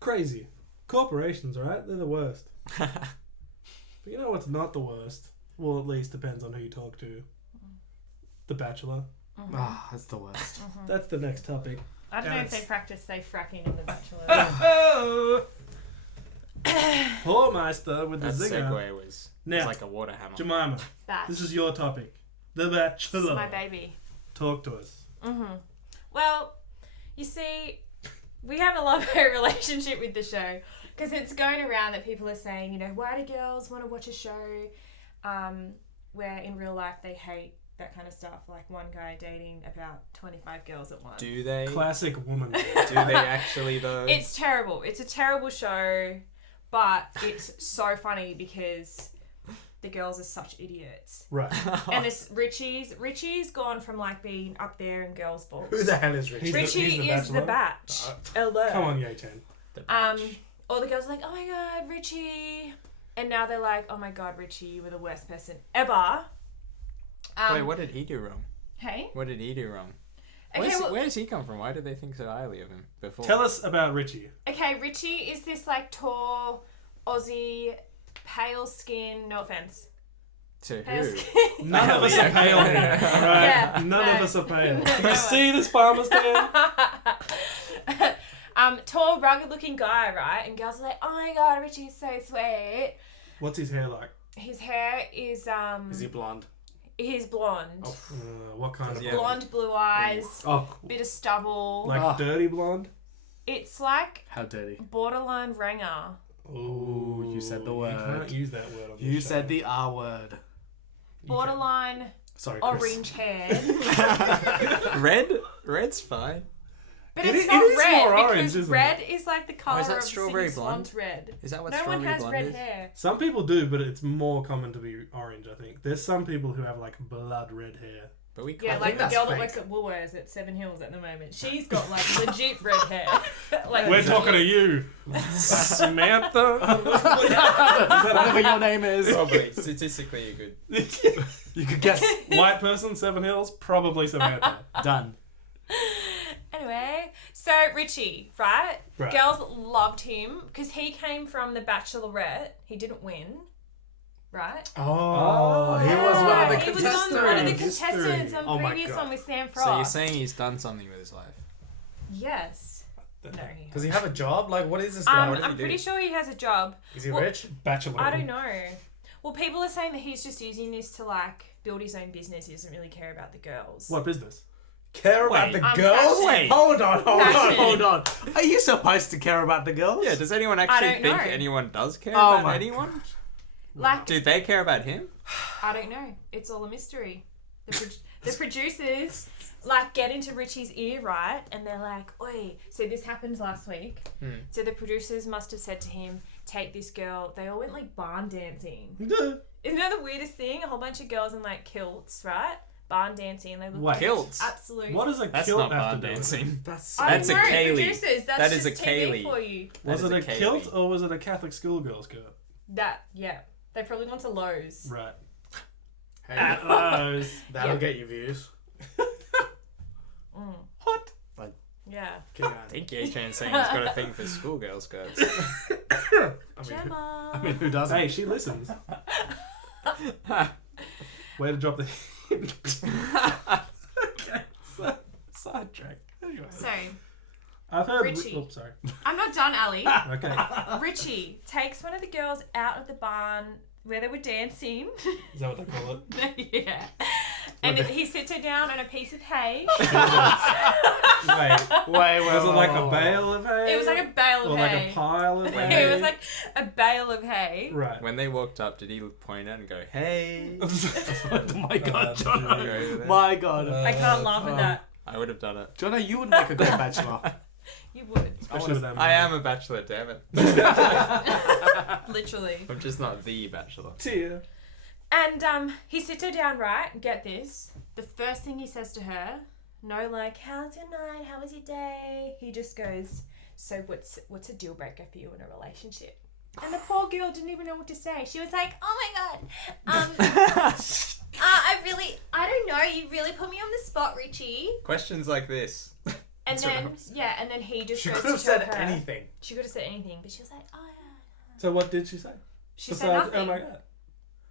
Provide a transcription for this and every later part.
Crazy. Corporations, right? They're the worst. But you know what's not the worst? Well, at least depends on who you talk to. The Bachelor. That's the worst. That's the next topic. I don't know if they practice safe fracking in The Bachelor. Whoremeister with the That zinger. segue was like a water hammer. Jemimah, this is your topic. The Bachelor. This is my baby. Talk to us. Well, you see, we have a love-hate relationship with the show because it's going around that people are saying, you know, why do girls want to watch a show where in real life they hate that kind of stuff, like one guy dating about 25 girls at once. Do they? Classic woman. Do they actually though? It's terrible. It's a terrible show, but it's so funny because the girls are such idiots. Right. And this Richie's gone from like being up there in girls' balls. Who the hell is Richie? Richie is the batch. Alert. Come on, Ye-Chan. All the girls are like, oh my god, Richie. And now they're like, oh my god, Richie, you were the worst person ever. Wait, what did he do wrong? Hey? What did he do wrong? Okay, Where does he come from? Why did they think so highly of him before? Tell us about Richie. Okay, Richie is this like tall, Aussie, pale skin, no offense. To Pale who? skin. None of us are pale. Right? Yeah, None no. of us are pale. You see this farmer stand? Tall, rugged-looking guy, right? And girls are like, "Oh my god, Richie's so sweet." What's his hair like? His hair is Is he blonde? He's blonde. Oh, what kind of Blonde, blue eyes, bit of stubble. Like dirty blonde? It's like How dirty? borderline ranger. Ooh, you said the word. You can't use that word on this You show. said the R word. Borderline Sorry, Chris. orange hair. Red's fine. But It it's is not more red orange, because isn't red is like the colour is that of strawberry Sydney blonde? Swan's red. Is that what No one strawberry has blonde red is? hair. Some people do, but it's more common to be orange, I think. There's some people who have like blood red hair. But we Yeah, can't. like the that's girl that fake. works at Woolworths at Seven Hills at the moment. She's got like legit red hair. Like, We're talking to you, Samantha. Whatever your name is. Probably. Statistically, you're good. You could guess. White person, Seven Hills, probably Samantha. Done. Anyway, so Richie, right? Right. Girls loved him because he came from the Bachelorette. He didn't win, right? Oh, he was one of the He was contestants. on one of the History. contestants on Oh my previous God. one with Sam Frost. So you're saying he's done something with his life? Yes. No, he Does he have a job? Like, what is this guy? What does I'm he do? pretty sure he has a job. Is he Well, rich? Bachelor. I don't know. Well, people are saying that he's just using this to like build his own business. He doesn't really care about the girls. What business? Care about Wait, the I'm girls? passionate. Wait. Hold on. Passionate. Hold on. Are you supposed to care about the girls? Yeah, does anyone actually don't think know. anyone does care Oh about my anyone? Like, Do they care about him? I don't know. It's all a mystery. The producers like get into Richie's ear, right? And they're like, "Oi!" So this happened last week. So the producers must have said to him, "Take this girl." They all went like barn dancing. Isn't that the weirdest thing? A whole bunch of girls in like kilts, right? Barn dancing. And they look Wait. Kilts? absolute. What does a That's kilt not have barn to do with it? dancing. That's I That's a don't know, Kaylee. producers. That's That is just a TV Kaylee. for you. Was That it is a a kilt Kaylee. or was it a Catholic schoolgirl skirt? That they probably gone to Lowe's. Right. Hey, At Lowe's. that'll Yeah. get you views. What? Yeah. Keep going. I think Ye-Chan's saying he's got a thing for schoolgirl skirts. Gemma. I mean, who doesn't? Hey, she listens. Way to drop the hint. Okay, so, sidetrack. Anyway. So I've heard... Richie. Oops, sorry. I'm not done, Ali. Okay. Richie takes one of the girls out of the barn where they were dancing. Is that what they call it? Yeah. And he sits her down on a piece of hay. Wait, was it like a bale of hay? It was like a bale of or hay. like a pile of hay? It was like a bale of hay. Right. When they walked up, did he point out and go, "Hey"? Oh my god, Go Jono. over there. My god. I can't laugh at that. I would have done it. Jono, you would make a great bachelor. You would. Especially with that I man. am a bachelor, damn it. Literally. I'm just not the bachelor. Tear. And he sits her down, right? Get this. The first thing he says to her, no like, how's your night? How was your day? He just goes, so what's a deal breaker for you in a relationship? And the poor girl didn't even know what to say. She was like, oh my god. I don't know. You really put me on the spot, Richie. Questions like this. And then Instagrams. and then he just She goes could have to tell said her. anything. She could have said anything, but she was like, oh yeah. So what did she say? She said Besides, nothing. oh my god.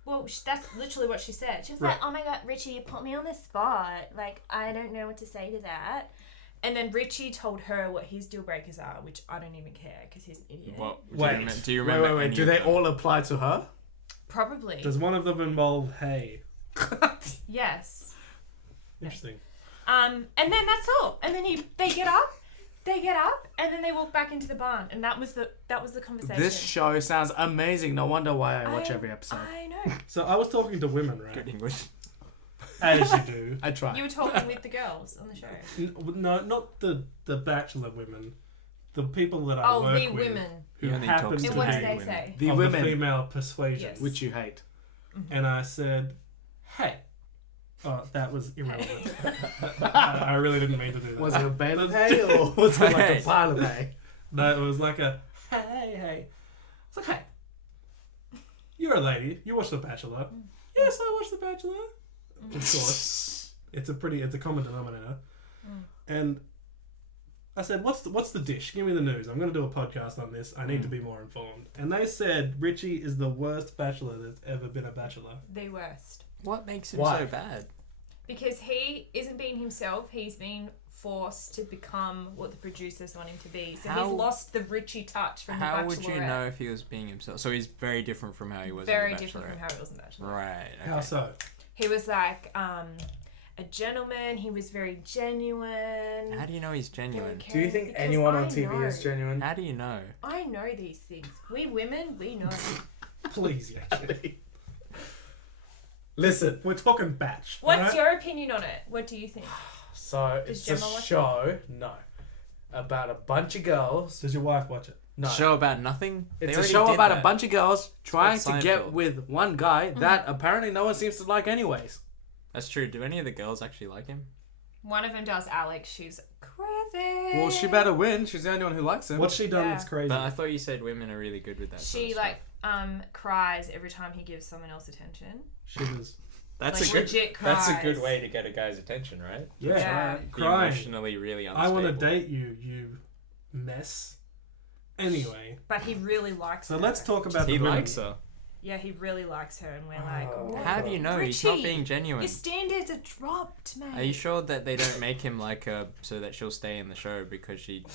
Well, that's literally what she said. She was Right. like, oh my god, Richie, you put me on the spot. Like, I don't know what to say to that. And then Richie told her what his deal breakers are, which I don't even care because he's an idiot. What? Wait. Do you remember? Wait. any Do of they them? all apply to her? Probably. Does one of them involve hay? Yes. Interesting. And then that's all. And then they get up, and then they walk back into the barn, and that was the conversation. This show sounds amazing. No wonder why I watch every episode. I know. So I was talking to women, right? Good English. As you do. I try. You were talking with the girls on the show. No, not the Bachelor women. The people that I Oh, work the with women. who He only happen talks to And to what be did they women. say? The of women, the female persuasion. Yes. which you hate. And I said, hey. Oh, that was irrelevant. I really didn't mean to do that. Was it a bale of hay or was it like a pile of hay? No, it was like a, hey. It's like, hey. You're a lady. You watch The Bachelor. Yes, I watch The Bachelor. Of course. It's a common denominator. And I said, what's the dish? Give me the news. I'm going to do a podcast on this. I need to be more informed. And they said Richie is the worst bachelor that's ever been a bachelor. The worst. What makes him Why? so bad? Because he isn't being himself. He's been forced to become what the producers want him to be. So How- he's lost the Richie touch from the How Bachelorette. would you know if he was being himself? So he's very different from how he was Very in The different from Bachelorette. how he was in Bachelor. Right. Okay. How so? He was like a gentleman. He was very genuine. How do you know he's very genuine? Do you caring, think because anyone on I TV know. is genuine? How do you know? I know these things. We women, we know. Please, yeah. Listen, We're talking batch. What's alright? your opinion on it? What do you think? so Does it's a Gemma watch it? show, no, about a bunch of girls. Does your wife watch it? No, Show about nothing? it's They a already show did about that. a bunch of girls trying like to get Seinfeld. with one guy that apparently no one seems to like anyways. That's true. Do any of the girls actually like him? One of them does Alex. She's crazy. Well, she better win. She's the only one who likes him. What's she done Yeah. that's crazy? But I thought you said women are really good with that. She sort of like cries every time he gives someone else attention. She was. That's like, a good. legit That's a good cries. way to get a guy's attention, right? Yeah. Yeah. Be Crying. emotionally really I unstable. want to date you, you mess. Anyway, But he really likes so her. let's talk about He the women. likes her. Yeah, he really likes her, and we're like, Oh. "Whoa, How do you know he's not Richie, being genuine? Your standards are dropped, man. Are you sure that they don't make him like her so that she'll stay in the show because she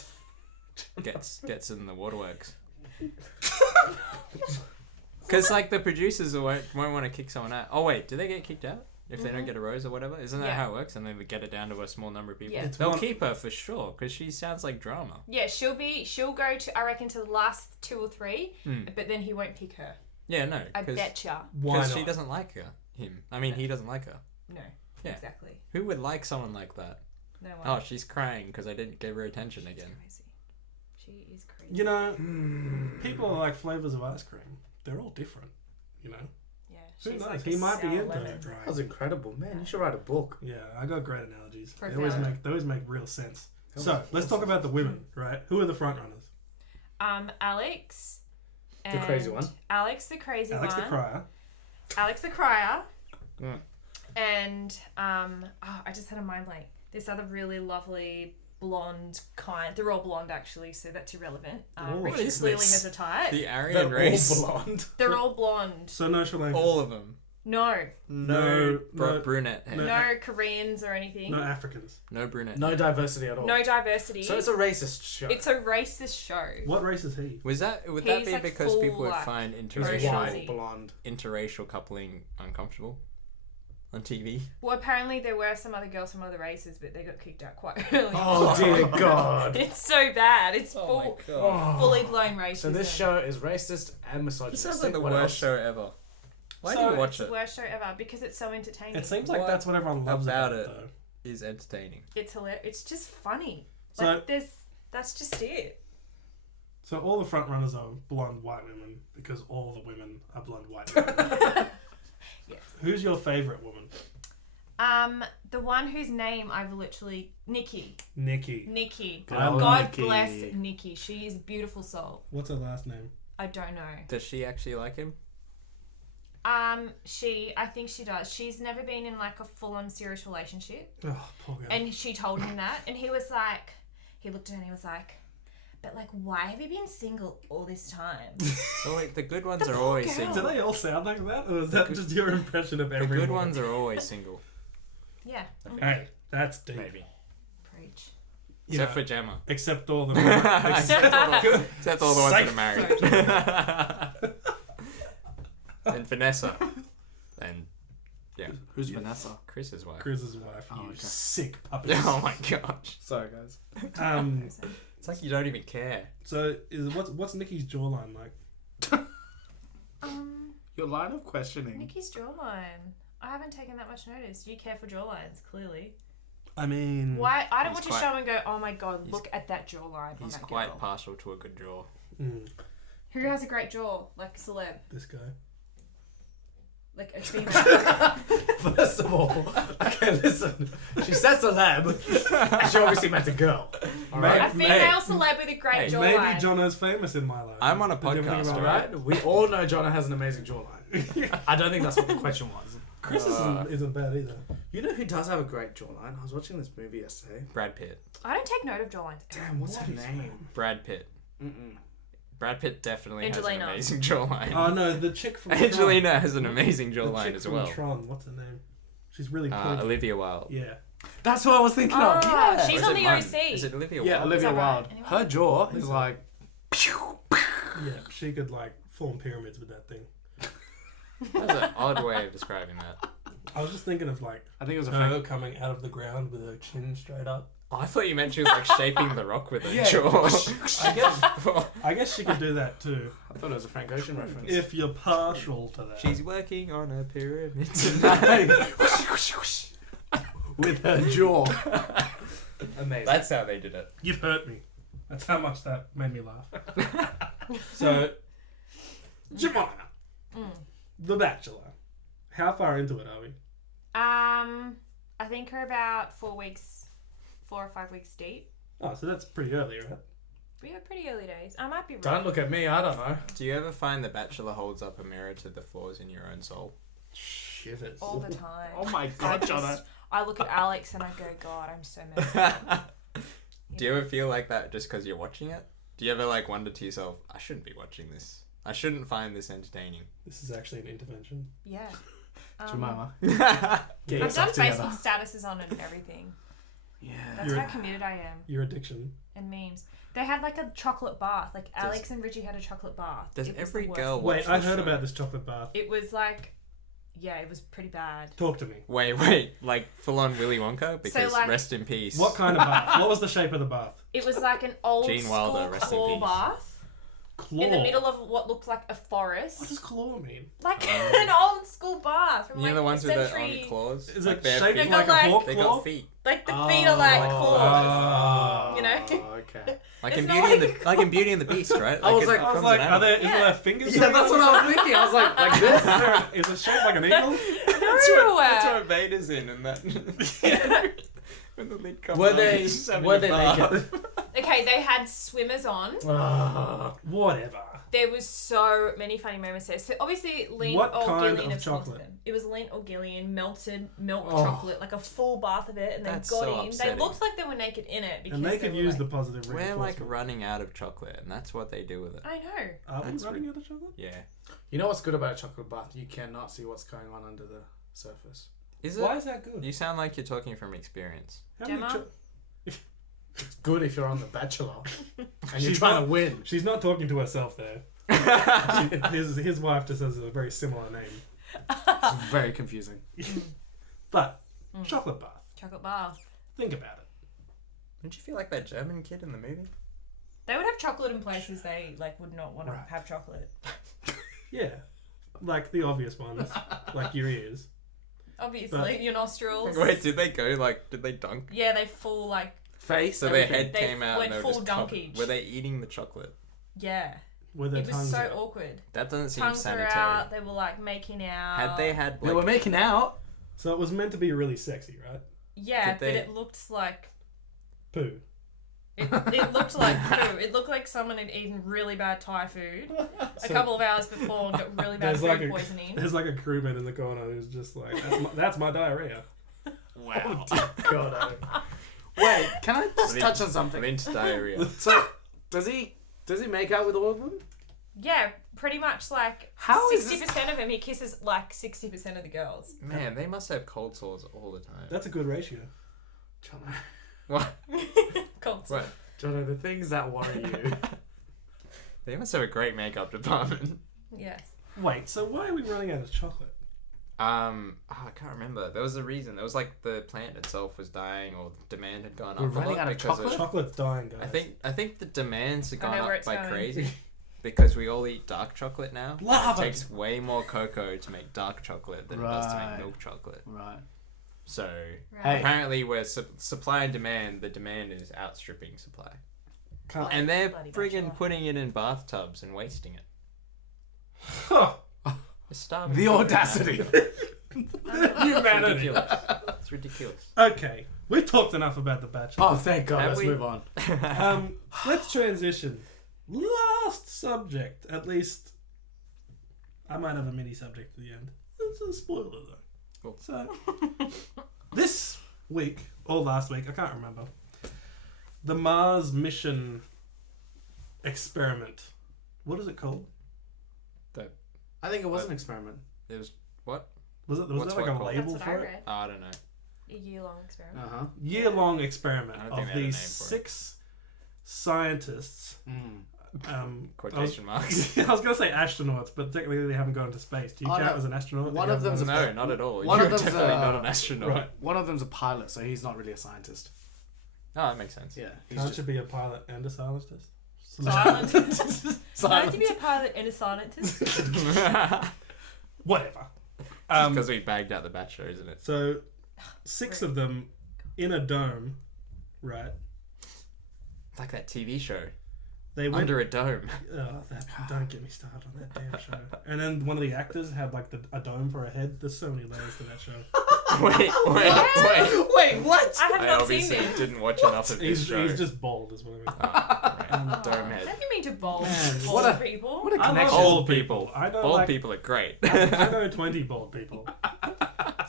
gets in the waterworks? Because like the producers won't want to kick someone out. Oh wait, do they get kicked out if they don't get a rose or whatever? Isn't that Yeah. how it works? And they would get it down to a small number of people. Yeah. It's They'll one- keep her for sure because she sounds like drama. Yeah, she'll go to, I reckon, to the last 2 or 3, but then he won't pick her. Yeah, no, I because betcha. Why she not? doesn't like him. I mean, he doesn't like her. No, Yeah. exactly. Who would like someone like that? No one. Oh, she's crying because I didn't give her attention She's again. crazy. She is crazy. You know, people are like flavors of ice cream. They're all different. You know, Yeah, who she's knows? like He a might be sour into lemon. it, That was right? incredible, man. You should write a book. Yeah, I got great analogies. Profound. They always make real sense. That So was let's talk about the women, right? Who are the front runners? Alex. The crazy one. Alex the crazy Alex the one. Crier. Alex the crier. Mm. And I just had a mind blank. This other really lovely blonde kind. They're all blonde actually, so that's irrelevant. Oh, Richard is clearly this? has a type. The They're Aryan all race. blonde. They're all blonde. So no Sri Lankan. All of them. No, No, brunette hair. no. no Koreans or anything. No Africans. No brunette. No hair. diversity at all. No diversity. So it's a racist show. It's a racist show. What race is he? Would that He's be like because full, people would like, find He's Racial. white, blonde. interracial coupling uncomfortable on TV? Well, apparently there were some other girls from other races, but they got kicked out quite early. Oh dear God. It's so bad. It's god. Oh. fully blown racism. So this show is racist and This misogynistic. sounds like the What worst else? show ever. Why So do you It's watch the it? worst show ever because it's so entertaining. It seems like What that's what everyone loves about about it? it, though. Is entertaining. It's hilarious. It's just funny. So- Like that's just it. So all the front runners are blonde white women because all the women are blonde white women. Yes. Who's your favorite woman? The one whose name I've literally Nikki. Nikki. Good I old God Nikki. bless Nikki. She is a beautiful soul. What's her last name? I don't know. Does she actually like him? I think she does. She's never been in like a full-on serious relationship. Oh, poor girl. And she told him that. And he was like, he looked at her and he was like, but like, why have you been single all this time? So like the good ones The are poor always girl. single. Do they all sound like that, or is that just your impression of The every good woman? ones are always single. Yeah. Hey, that's deep. Maybe. Preach. You Except know, for Gemma. except all the Except all the ones that are Safe. married. And Vanessa. And yeah. Who's Yeah. Vanessa? Chris's wife. Chris's wife. Oh, You okay. sick puppy. Oh my gosh. Sorry, guys. It's like you don't even care. So what's Nikki's jawline like? Your line of questioning. Nikki's jawline. I haven't taken that much notice. You care for jawlines, clearly. I mean, Why? I don't He's watch quite- a show and go, oh my god, look at that jawline on He's that quite girl. partial to a good jaw. Who has a great jaw? Like celeb. this guy. Like a female. First of all, okay, listen. She says celeb, and she obviously meant a girl. All a right, female celeb with a great Hey, Maybe jawline. Jono's famous in my life. I'm on a Did you ever think podcast, about all that? right. We all know Jono has an amazing jawline. I don't think that's what the question was. Chris isn't bad either. You know who does have a great jawline? I was watching this movie yesterday. Brad Pitt. I don't take note of jawlines. Damn, what's her What is name? Brad Pitt. Mm-mm. Brad Pitt definitely Angelina. has an amazing jawline. Oh no, the chick from Angelina has an amazing Tron. The jawline chick as from well. Tron. What's her name? She's really pointy. Olivia Wilde. Yeah. That's what I was thinking Oh, of. Yeah, she's Or is on it the Munn? OC. Is it Olivia yeah, Wilde? Olivia Is that right? Wilde. Anyone? Her jaw Think is so. like. Yeah, she could like form pyramids with that thing. That's an odd way of describing that. I was just thinking of like I think it was a her fake. coming out of the ground with her chin straight up. Oh, I thought you meant she was like shaping the rock with her Yeah. jaw. I guess she could do that too, I thought it was a Frank Ocean reference. if you're partial to that. She's working on a pyramid tonight. With her jaw. Amazing. That's how they did it. You've hurt me. That's how much that made me laugh. So, Jemimah, The Bachelor. How far into it are we? I think we're about 4 or 5 weeks deep. Oh, so that's pretty early, right? We have pretty early days. I might be wrong. Don't look at me, I don't know. Do you ever find The Bachelor holds up a mirror to the flaws in your own soul? Shivers. All the time. Oh my I god, just- Jono. I look at Alex and I go, God, I'm so messed up. Do you ever feel like that just because you're watching it? Do you ever like wonder to yourself, I shouldn't be watching this. I shouldn't find this entertaining. This is actually an intervention. Yeah. Jemimah. I've Get done yourself together. Facebook statuses on it and everything. Yeah. That's You're- how committed I am. Your addiction. And memes. They had like a chocolate bath. Like Alex and Richie had a chocolate bath. Does It was every the worst girl thing. watch Wait, I the heard show? about this chocolate bath. It was like, yeah, it was pretty bad. Talk to me. Wait, like full on Willy Wonka? Because like- rest in peace. What kind of bath? What was the shape of the bath? It was like an old Gene school Wilder, rest in claw peace. bath Claw. in the middle of what looked like a forest. What does claw mean? Like an old school bath from You know like the ones with century. the claws? Is like it their shaped feet? like a Like- hawk They claw? got feet. Like the feet are like claws. Oh, You know? Okay. Like It's in not Beauty and like- the like in Beauty and the Beast, right? I was it like- I was becomes like, an are there, animal. is there fingers? Yeah, going that's on? what I was thinking. I was like this. Is it shaped like an eagle? That's what Vader's in, and that. When the lid comes Were on, they he's just having were a they bath. naked? Okay, they had swimmers on. Whatever. There was so many funny moments there. So obviously, Lynn What or kind Gillian of have sorted chocolate? them. It was Lynn or Gillian melted milk Oh. chocolate, like a full bath of it, and they That's got so in. upsetting. They looked like they were naked in it because And they could were use like, the positive We're reinforcement. like running out of chocolate, and that's what they do with it. I know. Are we That's running out of chocolate? Yeah. You know what's good about a chocolate bath? You cannot see what's going on under the surface. Is it? Why is that good? You sound like you're talking from experience. How many Gemma? It's good if you're on The Bachelor and you're She's trying not- to win. She's not talking to herself there. His wife just has a very similar name. It's very confusing. But chocolate bath. Chocolate bath. Think about it. Don't you feel like that German kid in the movie? They would have chocolate in places they like would not want to Right. have chocolate. Yeah, like the obvious ones, like your ears. Obviously, But- your nostrils. Wait, did they dunk? Yeah, they full like Face. So their everything. head They came out went and they were full just covered. dunkage. Were they eating the chocolate? yeah. With their It was tongues so out. awkward. That doesn't seem Tongues sanitary. were out. They were like making out. Had they had They like were making out. So it was meant to be really sexy, right? Yeah, Did but they- it looked like Poo. it looked like poo. It looked like someone had eaten really bad Thai food a So couple of hours before and got really bad there's food like a poisoning. there's like a crewman in the corner who's just like, that's my diarrhea. Wow. God. Wait, can I just Lint- touch on something? Lint diarrhea. So, does he make out with all of them? Yeah, pretty much like How is 60% of him, he kisses like 60% of the girls. Man, they must have cold sores all the time. That's a good ratio. Jono, What? Cold. What? Jono, the things that worry you. They must have a great makeup department. Yes. Wait, so why are we running out of chocolate? I can't remember. There was a reason. It was like the plant itself was dying, or the demand had gone up. We're a running lot out of because chocolate? Chocolate's dying, guys. I think the demands have I know gone where up it's by going. crazy because we all eat dark chocolate now. Love It it. takes way more cocoa to make dark chocolate than it does to Right. make milk chocolate. Right. So Hey. apparently, we're supply and demand. The demand is outstripping supply, Can't. and they're Bloody friggin' Bachelor. putting it in bathtubs and wasting it. Huh. They're starving. The children now. audacity. It's Humanity. ridiculous. It's ridiculous. Okay, we've talked enough about The Bachelor. Oh, thank God. Have Let's we- move on. Let's transition. Last subject, at least. I might have a mini subject at the end. It's a spoiler though. Cool. So, this week or last week, I can't remember. The Mars mission experiment. What is it called? I think it was an experiment. It was what? Was What's there like what a called? label That's what I for it? read. Oh, I don't know. A year-long experiment. Uh-huh. Year-long experiment I don't of think they had a these name for it. 6 scientists. Quotation marks. I was gonna say astronauts, but technically they haven't gone to space. Do you Oh, count no. as an astronaut? One You of haven't them's gone to No, not at all. One You're of them's, definitely not uh, an astronaut. Right. One of them's a pilot, so he's not really a scientist. Oh, that makes sense. Yeah. He's Can't just you be a pilot and a scientist? Silent. silent. Can't you be a pilot and a scientist? Whatever. Because we bagged out the Bachelor, isn't it? So, 6 of them in a dome, right? It's like that TV show. They went. Under a dome. Don't get me started on that damn show. And then one of the actors had like a dome for a head. There's so many layers to that show. Wait. Wait, what? I have I not seen obviously this. didn't watch enough of this He's show. just bald, is what I mean. Right. Dome How head. do you mean to bold, Man, bold what a- people? What a I love connection. bald people. I know Bald like, people are great. I know 20 bald people.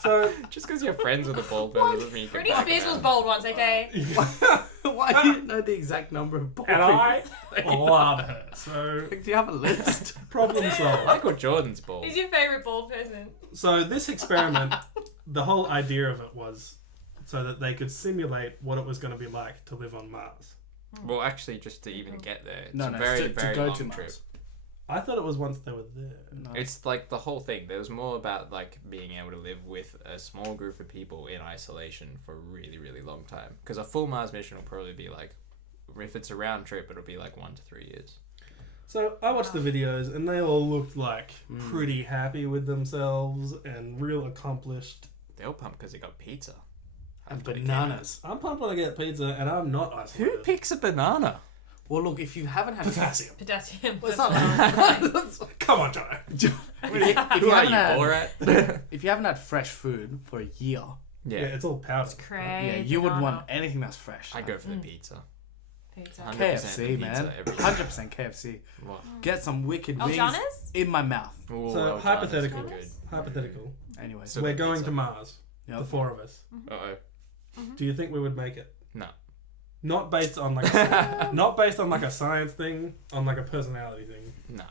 So Just because you're friends with a bald person doesn't mean you can Britney back Spears it was out. bold once, okay? Why do you know the exact number of bald and I people? love her. So Do you have a list? problem solved. Michael Jordan's bald. Who's your favourite bald person? So this experiment, the whole idea of it was so that they could simulate what it was going to be like to live on Mars. Well, actually, just to even get there, it's No, a no, very, to very go long to trip. Mars. I thought it was once they were there. No. It's like the whole thing. There was more about like being able to live with a small group of people in isolation for a really, really long time. Because a full Mars mission will probably be like, if it's a round trip, it'll be like 1 to 3 years. So I watched the videos and they all looked like pretty happy with themselves and real accomplished. They're all pumped because they got pizza. And bananas. I'm pumped when I get pizza and I'm not Who isolated. picks a banana? Well, look, if you haven't had Potassium. Potassium. Well, it's That's not Come on, Jono. if Who you are haven't you, had, Borat? if you haven't had fresh food for a year, Yeah, it's all powder. Crazy. yeah, you would want anything that's fresh. I go for the pizza. Pizza. 100% KFC, pizza man. every day. 100% KFC. What? Get some wicked wings Aljanas? in my mouth. Ooh, So, El Jano's hypothetical. good. Hypothetical. Anyway, So- We're the going pizza. to Mars. Yep. The 4 of us. Uh-oh. Do you think we would make it? No. Not based on like not based on like a science thing, on like a personality thing. No.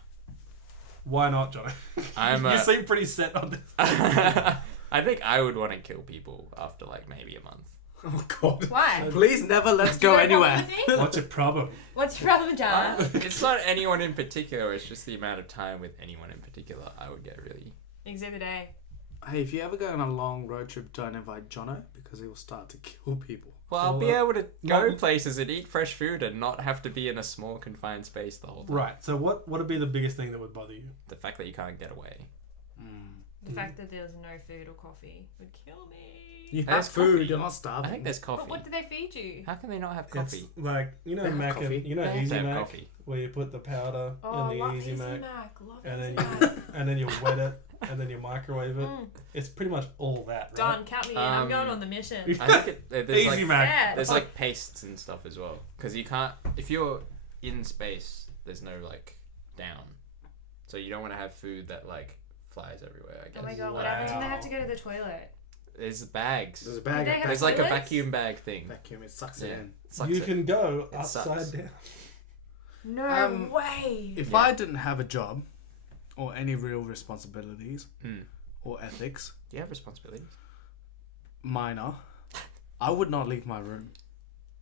Why not, Jono? I'm You a... seem pretty set on this. I think I would want to kill people after like maybe a month. oh god. Why? Please never let's Do you go have a problem anywhere. with me? What's your problem? What's your problem, John? It's not anyone in particular, it's just the amount of time with anyone in particular I would get really... Exhibit A. Hey, if you ever go on a long road trip, don't invite Jono because he will start to kill people. Well, I'll be Well, able to go not- places and eat fresh food and not have to be in a small confined space the whole time. Right. So what would be the biggest thing that would bother you? The fact that you can't get away. The fact that there's no food or coffee would kill me. You There's have food, coffee. you're not I starving. think there's coffee. But what do they feed you? How can they not have coffee? It's like They have Mac coffee. and, They have Easy to have Mac, coffee. where you put the powder Oh, in love the Easy Mac, Love and then Easy you Mac. and then you wet it, and then you microwave it. Mm. It's pretty much all that, right? Done. Count me in. I'm Um, going on the mission. I think there's Easy like, Mac. Yeah. there's like pastes and stuff as well. Because you can't... If you're in space, there's no like down. So you don't want to have food that like flies everywhere, I guess. Oh my god, what happens when they have to Wow. go to the toilet? There's bags. There's a bag. Do they of have There's like a toilets? vacuum bag thing. vacuum. It sucks it Yeah. in. Sucks You it. can go It upside sucks. down. No way. If Yeah. I didn't have a job or any real responsibilities Mm. or ethics, Do you have responsibilities? minor, I would not leave my room.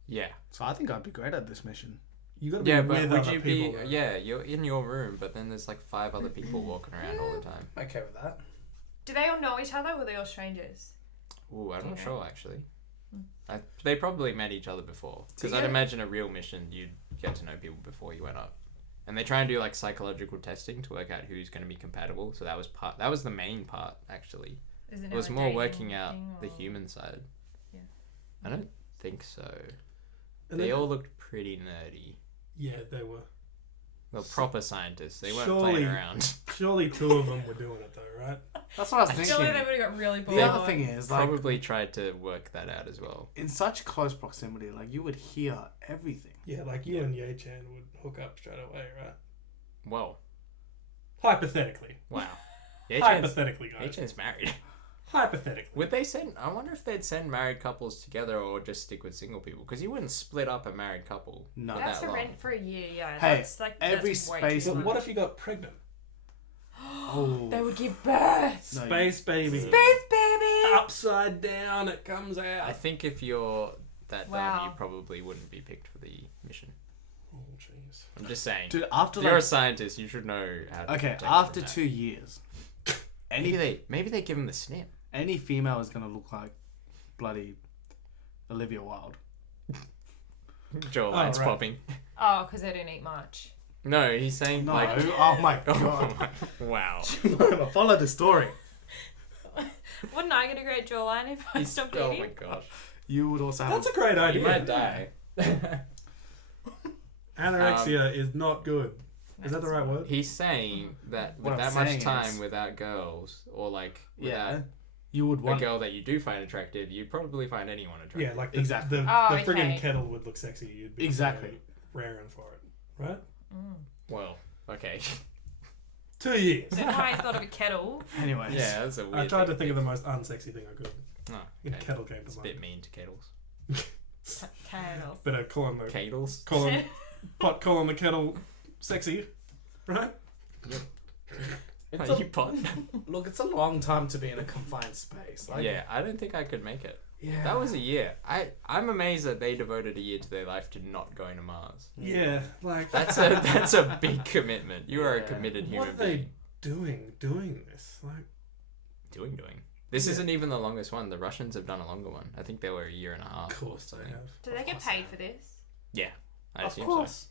Yeah. So I think I'd be great at this mission. You gotta be Yeah, but with would other you people. be? though. Yeah, you're in your room, but then there's like 5 other people walking around all the time. I'm okay with that. Do they all know each other or are they all strangers? Ooh, I'm not Yeah. sure actually. They probably met each other before. Because So I'd yeah. imagine a real mission, you'd get to know people before you went up. And they try and do like psychological testing to work out who's going to be compatible. So that was the main part actually. Is It was now a more dating working out thing, the or- human side. Yeah. I don't think so. And They then- all looked pretty nerdy. Yeah, they were. Well, proper scientists. They weren't Surely- playing around. Surely 2 of them were doing it though, right? That's what I was I feel thinking. like they would have got really bored. The other thing is, like, Probably tried to work that out as well. in such close proximity, like, you would hear everything. Yeah, like you and Ye Chan would hook up straight away, right? Well, Hypothetically. wow. Ye Hypothetically, guys. Chan's married. Hypothetically. Would they send? I wonder if they'd send married couples together or just stick with single people. Because you wouldn't split up a married couple. No. for That's that for long. rent for a year, yeah. Hey, That's like every that's way space- too But much. what if you got pregnant? Oh. They would give birth. No, Space baby. Space baby. Upside down, it comes out. I think if you're that Wow. dumb, you probably wouldn't be picked for the mission. Oh, jeez. I'm just saying. Dude, after if you're a like... scientist, you should know how to Okay, protect after from that. 2 years, Maybe they give him the snip. any female is going to look like bloody Olivia Wilde. Jawline's right. popping. Oh, because they didn't eat much. No, he's saying No, like. oh my Oh god. my, wow. Follow the story. Wouldn't I get a great jawline if I stopped Oh eating? my gosh. You would also have... That's a great You idea. might die. Anorexia is not good. Is that the right word? He's saying that What with I'm that much saying time is- without girls, or like Yeah. without You would a want... girl that you do find attractive, you'd probably find anyone attractive. Yeah, like the, Exactly. the, Oh, the friggin' okay. kettle would look sexy. You'd be Exactly. raring for it, right? Well, okay. 2 years. Then I thought of a kettle. Anyways. Yeah, that's a weird I tried to thing think of the most unsexy thing I could. Oh, And okay. kettle came It's to a bit mind. mean to kettles. Kettle. Better call him the Kettles? call him call him the kettle sexy, right? It's Are a, you pot? look, it's a long time to be in a confined space. Like, Yeah, I don't think I could make it. Yeah. That was a year. I'm amazed that they devoted a year to their life to not going to Mars. Yeah, like That's a big commitment. You are a Yeah. committed what human are they being. doing this? Like Doing. This Yeah. isn't even the longest one. The Russians have done a longer one. I think they were a year and a half. of course they have. Do they get paid for this? I Of assume course.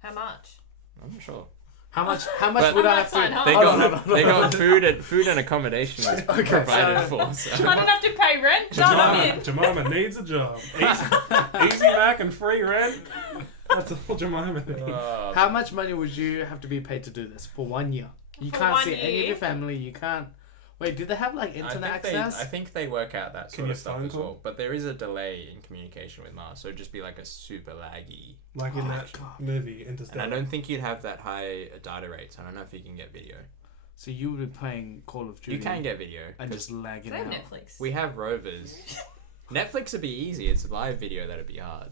How much? so. I'm not sure. How much But- would I I might have sign to... up. They Oh, got no, no, no, they no. got food and accommodation was Okay, provided so- for. So. I don't have to pay rent. John, I'm in. Jemimah needs a job. Easy Mac and free rent. That's all Jemimah needs. How much money would you have to be paid to do this for 1 year? You For can't 1 see any of year? your family. You can't... Wait, do they have, like, internet access? I think they work out that Can sort you of stuff phone as call? well. But there is a delay in communication with Mars, so it'd just be like a super laggy. Like in Oh, that God. movie, And Interstellar. I don't think you'd have that high data rates. I don't know if you can get video. So you would be playing Call of Duty You can get video. and 'cause just lagging They have out. Netflix. we have rovers. Netflix would be easy. It's live video that'd be hard.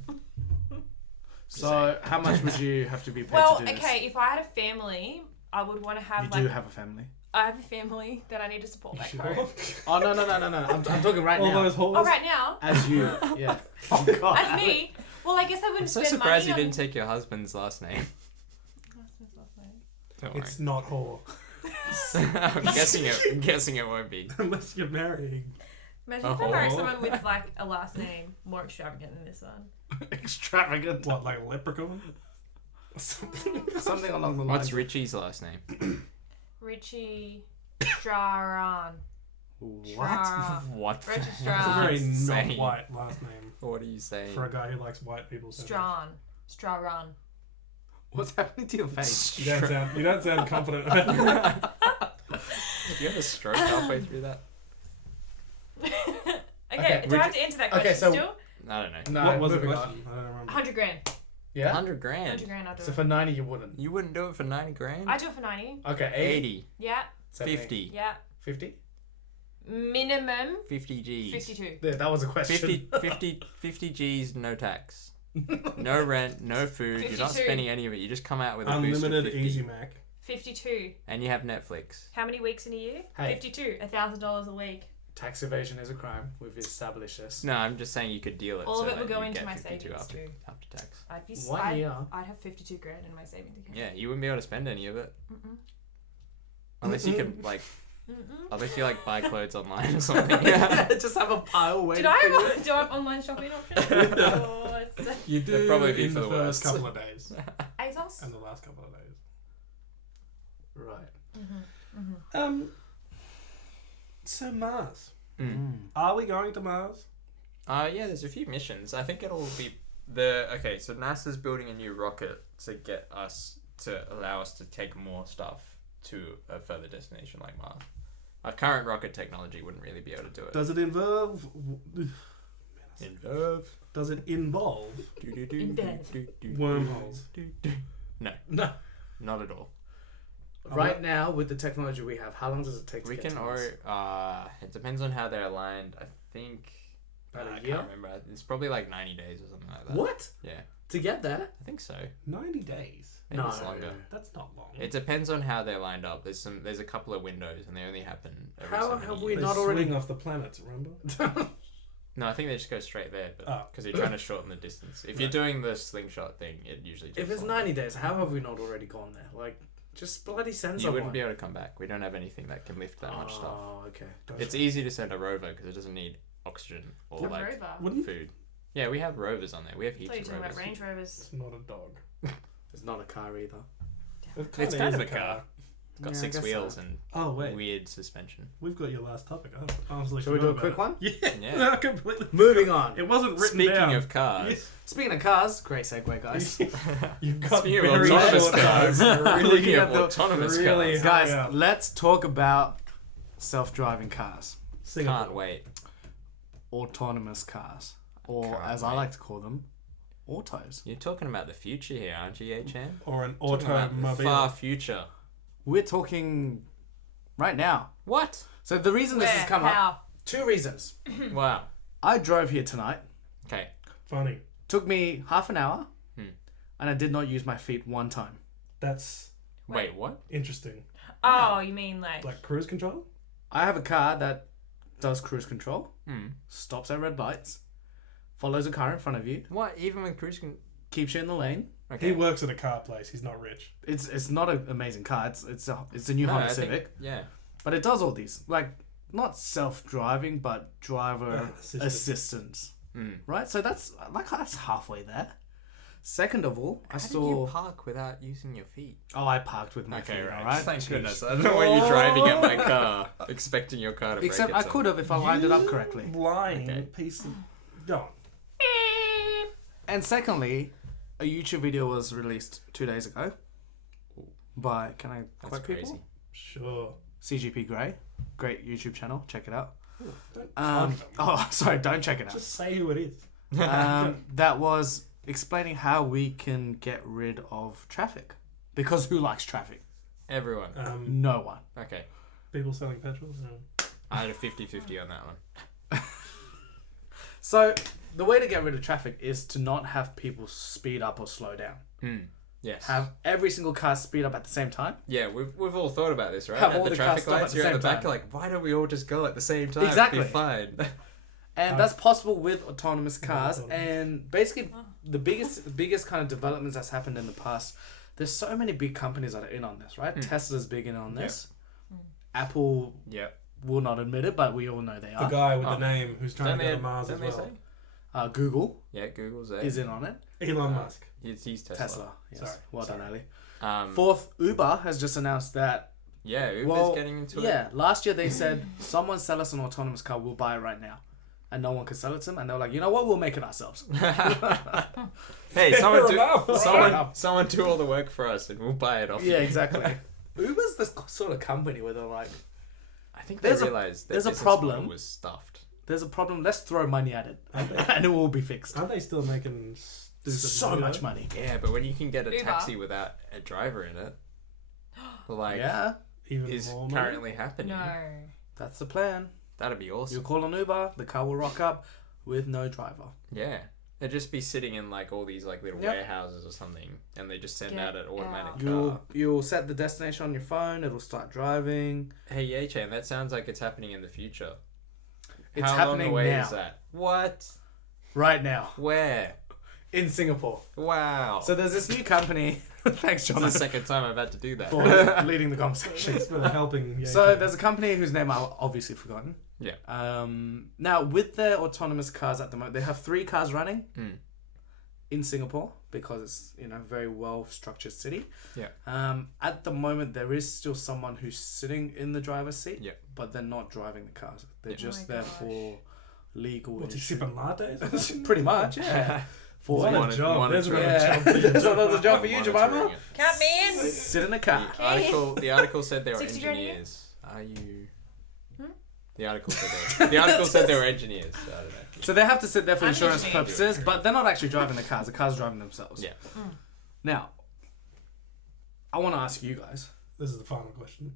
So how much would you have to be paid Well, to do okay, if I had a family, I would want to this? have You like do have a family. I have a family that I need to support back Sure. home. Oh, no. I'm talking right All now. those holes. Oh, right now, As you. Yeah. Oh, God. as me. Well, I guess I I'm wouldn't so spend surprised money you on. didn't take your husband's last name. Don't worry. It's not whore. I'm guessing it won't be. Unless you're married. Imagine if I married Oh. someone with like a last name more extravagant than this one. Extravagant. What, like a leprechaun? Something. Something along the lines. What's Richie's last name? Richie Straran. What? What? Richard It's a very Insane. not white last name What are you saying? for a guy who likes white people. so much. Strawn. Straran. What's happening to your face? You don't sound confident about Did you have a stroke halfway through that? Okay, do I have to answer that question okay, so- still? I don't know. No, What was the moving question? I don't remember. 100 grand. Yeah? 100 grand. 100 grand, I'll do So it. for 90 you wouldn't. You wouldn't do it for 90 grand? I do it for 90. Okay, 80, Yeah, 70, 50. yeah. 50? Minimum 50 G's. 52. Yeah, that was a question. 50 G's, no tax. No rent, no food. You're not 52. spending any of it. You just come out with a Unlimited boost of 50. Easy Mac. 52. And you have Netflix. How many weeks in a year? Hey. 52. $1,000 a week. Tax evasion is a crime. We've established this. No, I'm just saying you could deal it. All of so it will that go you into get my 52 savings after, too. after tax. I'd be. 1 year. I'd have 52 grand in my savings account. Yeah, you wouldn't be able to spend any of it. Mm-mm. Unless you can, like, Mm-mm. unless you, like, buy clothes online or something. Just have a pile waiting Do I for you. have online shopping options? Oh, it's You do It'd probably be in for the the first worst. couple of days ASOS. and the last couple of days. Right. So Mars. Mm. Are we going to Mars? Yeah, there's a few missions. I think it'll be okay, so NASA's building a new rocket to get us to allow us to take more stuff to a further destination like Mars. Our current rocket technology wouldn't really be able to do it. Does it involve? Involve. Does it involve Involve. wormholes? No. Not at all. Right now, with the technology we have, how long does it take to We get can, to Mars? or it depends on how they're aligned. I think. About a I year? can't remember. It's probably like 90 days or something like that. What? Yeah, To get there? I think so. 90 days. Maybe No. it's longer. That's not long. It depends on how they're lined up. There's a couple of windows, and they only happen every How so many have we years. They not already- swing off the planets, remember? No, I think they just go straight there, but Oh. because you're trying to shorten the distance. If you're doing the slingshot thing, it usually. If takes it's longer. 90 days, how have we not already gone there? Like, just bloody send You someone. wouldn't be able to come back. We don't have anything that can lift that much stuff. Oh, okay. It's easy to send a rover because it doesn't need oxygen or A like rover. Wouldn't food. Yeah, we have rovers on there. We have I heaps thought you of were talking rovers. about Range Rovers. It's not a dog. It's not a car either. It's kind of a car. It's got Yeah, I 6 guess wheels so. and Oh wait, weird suspension. we've got your last topic. I honestly Shall we forgot do a about quick it. one? Yeah, Yeah. No, completely. Moving on. It wasn't written Speaking down. of cars, Speaking of cars, great segue, guys. You've got Speaking of very autonomous short cars, time. speaking of at the- autonomous really cars, high Guys, up. let's talk about self-driving cars, Singapore. can't wait. autonomous cars, or Can't as I wait. like to call them, autos. You're talking about the future here, aren't you, Chan? Or an Talking about the automobile. far future. We're talking right now. What? So the reason this has come up, How? 2 reasons. Wow. I drove here tonight. Okay. Funny. Took me half an hour, Hmm. and I did not use my feet one time. That's Wait, what? interesting. Oh, you mean like. Like cruise control? I have a car that does cruise control, Hmm. stops at red lights, follows a car in front of you, What? Even with cruise control? keeps you in the lane. Okay. He works at a car place. He's not rich. It's not an amazing car. It's a new No, Honda I think- Civic, yeah. but it does all these, like, not self-driving, but driver Assisted. assistance. Mm. Right, so that's halfway there. Second of all, I How saw. did you park without using your feet? Oh, I parked with my Okay, feet. right. All right. Thank Jeez. goodness. I don't know why you're driving at my car, expecting your car to break Except I itself. could have if I lined it up correctly. Lying Okay. piece of. Go on. And secondly, a YouTube video was released 2 days ago by, can I That's quote crazy. people? Sure. CGP Grey. Great YouTube channel. Check it out. Don't Um, plug them. oh, sorry, don't check it out. Just say who it is. That was explaining how we can get rid of traffic. Because who likes traffic? Everyone. No one. Okay. People selling petrol. No. I had a 50-50 on that one. So, the way to get rid of traffic is to not have people speed up or slow down. Hmm. Yes. Have every single car speed up at the same time. Yeah, we've all thought about this, right? Have At all the the cars traffic stop at lights, the you're at same the back, time. like, why don't we all just go at the same time? Exactly. Be fine. And that's possible with autonomous cars. autonomous. And basically, the biggest kind of developments that's happened in the past. There's so many big companies that are in on this, right? Tesla's big in on this. Apple Yeah. will not admit it, but we all know they The are. guy with Oh. the name who's trying Don't to go they, to Mars don't as they well. say? Google Yeah, Google's there. is in on it. Elon Musk. He's Tesla. Tesla. Yes. Sorry. Well done, Sorry. Ali. Um, Fourth, Uber has just announced that. yeah, Uber's Well, getting into yeah, last year they said, someone sell us an autonomous car, we'll buy it right now. And no one could sell it to them. And they were like, you know what, we'll make it ourselves. it. Hey, someone do, enough. someone do all the work for us and we'll buy it off Yeah, you. exactly. Uber's the sort of company where they're like, I think There's they a- realized that there's a business problem. model was stuffed. there's a problem, let's throw money at it. And it will be fixed. Aren't they still making? There's so much money. Yeah, but when you can get a Uber. taxi without a driver in it, like, Yeah, Even is more money? currently happening. No. that's the plan. That'd be awesome. You call an Uber, the car will rock up with no driver. Yeah. It'd just be sitting in like all these like little Yep. warehouses or something, and they just send Get out an automatic out. car. You'll set the destination on your phone. It'll start driving. Hey, Yachan, that sounds like it's happening in the future. It's How happening long away now. is that? What? Right now Where? in Singapore. Wow. So there's this new company. Thanks, It's John, the second time I've had to do that. for leading the conversation. Thanks for helping. Yeah, So there's a company whose name I've obviously forgotten. Yeah. Now with their autonomous cars at the moment, they have 3 cars running Mm. in Singapore because it's a very well structured city. Yeah. At the moment, there is still someone who's sitting in the driver's seat. Yeah. But they're not driving the cars. They're Yeah. just Oh my there gosh. for legal. What's he issue. sipping lattes? Pretty much, yeah. For What a Wanted- job. wanted There's to- another Yeah. job for you. There's another job for you, I'm Jemimah. monitoring it. Count me in. Sit in a car. The article said they were 60 grand a year? engineers. Are you? Hmm? The article said they were engineers. So I don't know. So they have to sit there for I'm insurance engineer. purposes, but they're not actually driving the cars. The cars are driving themselves. Yeah. Now, I want to ask you guys. This is the final question.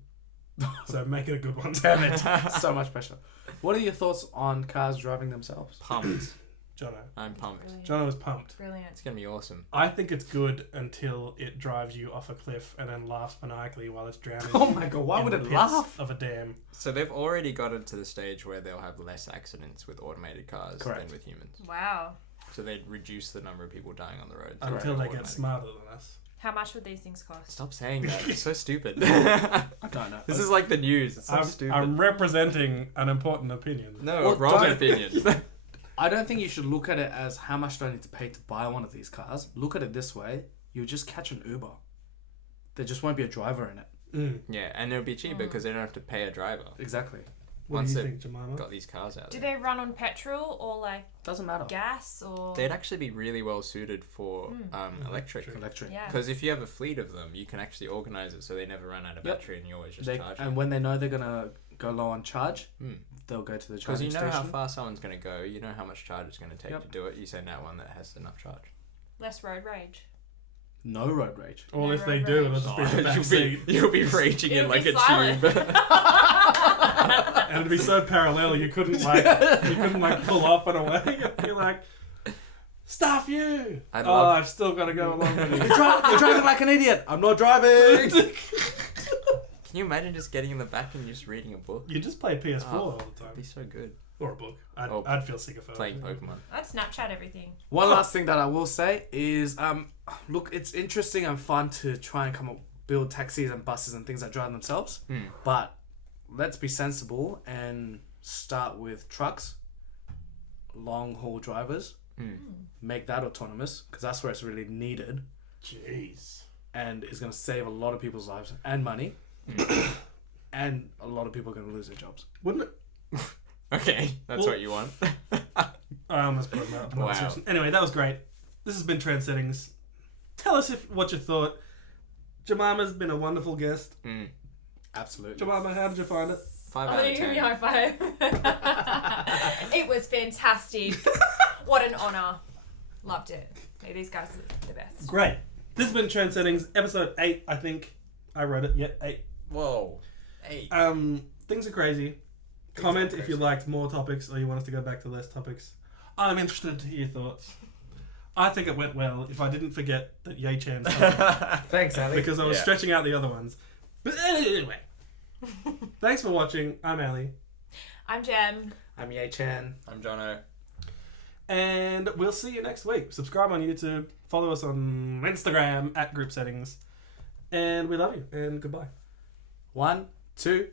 So make it a good one. Damn it. So much pressure. What are your thoughts on cars driving themselves? Pumped. Jono. I'm pumped. Brilliant. Jono was pumped. Brilliant. It's gonna be awesome. I think it's good until it drives you off a cliff and then laughs maniacally while it's drowning. Oh my god, why in would the it pits laugh? of a dam? So they've already gotten to the stage where they'll have less accidents with automated cars Correct. than with humans. Wow. So they'd reduce the number of people dying on the road. Until they get Automatic. smarter than us. How much would these things cost? Stop saying that. It's so stupid. I don't know. This is like the news. It's so stupid. I'm representing an important opinion. No, Well, wrong don't- opinion. I don't think you should look at it as how much do I need to pay to buy one of these cars. Look at it this way. You'll just catch an Uber. There just won't be a driver in it. Mm. Yeah, and it'll be cheaper because they don't have to pay a driver. Exactly. What Once do you they've think, Jemimah? got these cars out Do there. they run on petrol or like Doesn't matter. gas or? They'd actually be really well suited for electric. Electric. Yeah. Because if you have a fleet of them, you can actually organize it so they never run out of Yep. battery and you always just They, charge and it. when they know they're gonna go low on charge, Mm. they'll go to the Because charging you know station. how far someone's going to go, you know how much charge it's going to take Yep. to do it. You send out one that has enough charge. Less road rage. No road rage. Or No if they road do, rage. it'll just be the back you'll, seat. you'll be raging in It'll like be a silent. tube. And it'd be so parallel you couldn't pull off and away. You'd be like, stuff you! I'd Oh, love- I've still got to go along with you. You're driving like an idiot. I'm not driving. Can you imagine just getting in the back and just reading a book? You just play PS4 all the That'd be time. so good. Or a book. Oh, I'd feel sick of it. Playing Pokemon. I'd Snapchat everything. One last thing that I will say is, look, it's interesting and fun to try and build taxis and buses and things that drive themselves. Hmm. But let's be sensible and start with trucks, long haul drivers. Make that autonomous because that's where it's really needed Jeez. and is going to save a lot of people's lives and money. And a lot of people are going to lose their jobs. Wouldn't it? Okay, that's Well- what you want. I almost put them out. Wow. Anyway, that was great. This has been Trend Settings. Tell us what you thought. Jemimah's been a wonderful guest. Absolutely. Jemimah, how did you find it? 5 Oh, out of you give me 10. a high five. It was fantastic. What an honour. Loved it. Hey, these guys are the best. Great. This has been Trend Settings, episode 8, I think. I wrote it. Yeah, 8. Whoa. 8. Things are crazy. Comment if you liked more topics or you want us to go back to less topics. I'm interested to hear your thoughts. I think it went well if I didn't forget that Yachan's Thanks, Ali. because I was Yeah. stretching out the other ones. But anyway. Thanks for watching. I'm Ali. I'm Jem. I'm Ye Chan. I'm Jono. And we'll see you next week. Subscribe on YouTube. Follow us on Instagram at Group Settings. And we love you. And goodbye. 1, 2,